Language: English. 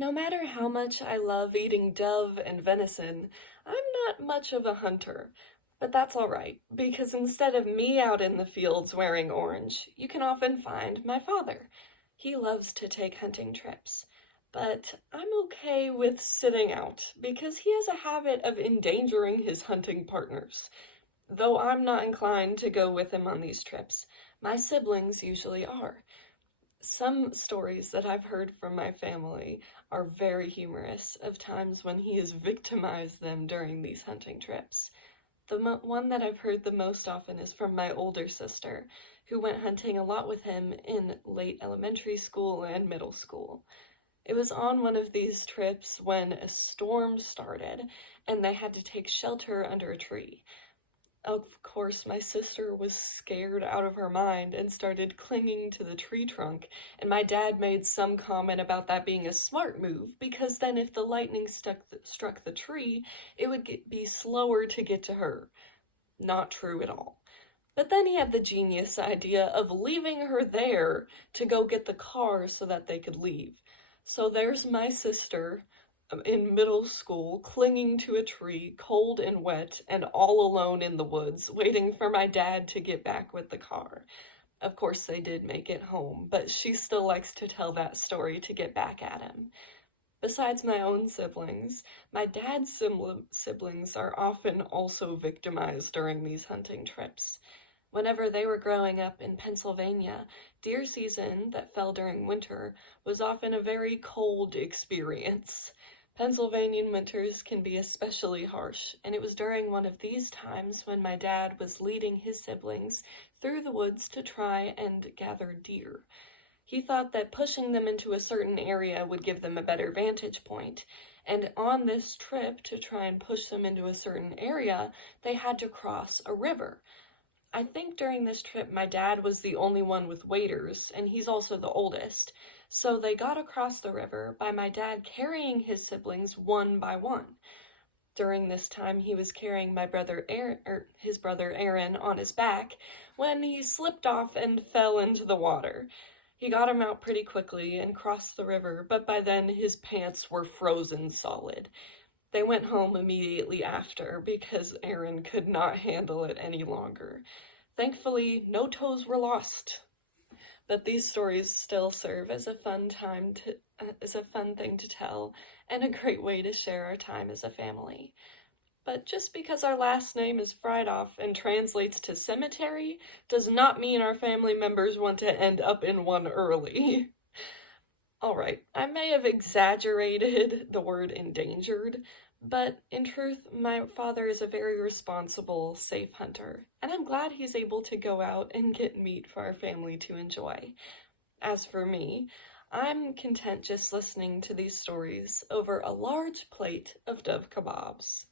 No matter how much I love eating dove and venison, I'm not much of a hunter. But that's alright, because instead of me out in the fields wearing orange, you can often find my father. He loves to take hunting trips. But I'm okay with sitting out, because he has a habit of endangering his hunting partners. Though I'm not inclined to go with him on these trips, my siblings usually are. Some stories that I've heard from my family are very humorous of times when he has victimized them during these hunting trips. One that I've heard the most often is from my older sister, who went hunting a lot with him in late elementary school and middle school. It was on one of these trips when a storm started and they had to take shelter under a tree. Of course, my sister was scared out of her mind and started clinging to the tree trunk, and my dad made some comment about that being a smart move because then if the lightning struck the tree, it would be slower to get to her. Not true at all. But then he had the genius idea of leaving her there to go get the car so that they could leave. So there's my sister in middle school, clinging to a tree, cold and wet, and all alone in the woods, waiting for my dad to get back with the car. Of course, they did make it home, but she still likes to tell that story to get back at him. Besides my own siblings, my dad's siblings are often also victimized during these hunting trips. Whenever they were growing up in Pennsylvania, deer season that fell during winter was often a very cold experience. Pennsylvanian winters can be especially harsh, and it was during one of these times when my dad was leading his siblings through the woods to try and gather deer. He thought that pushing them into a certain area would give them a better vantage point, and on this trip to try and push them into a certain area, they had to cross a river. I think during this trip, my dad was the only one with waders, and he's also the oldest. So they got across the river by my dad carrying his siblings one by one. During this time, he was carrying my brother Aaron, his brother Aaron, on his back when he slipped off and fell into the water. He got him out pretty quickly and crossed the river, but by then his pants were frozen solid. They went home immediately after because Aaron could not handle it any longer. Thankfully, no toes were lost. But these stories still serve as a fun thing to tell and a great way to share our time as a family. But just because our last name is Friedoff and translates to cemetery does not mean our family members want to end up in one early. Alright, I may have exaggerated the word endangered, but in truth, my father is a very responsible, safe hunter, and I'm glad he's able to go out and get meat for our family to enjoy. As for me, I'm content just listening to these stories over a large plate of dove kebabs.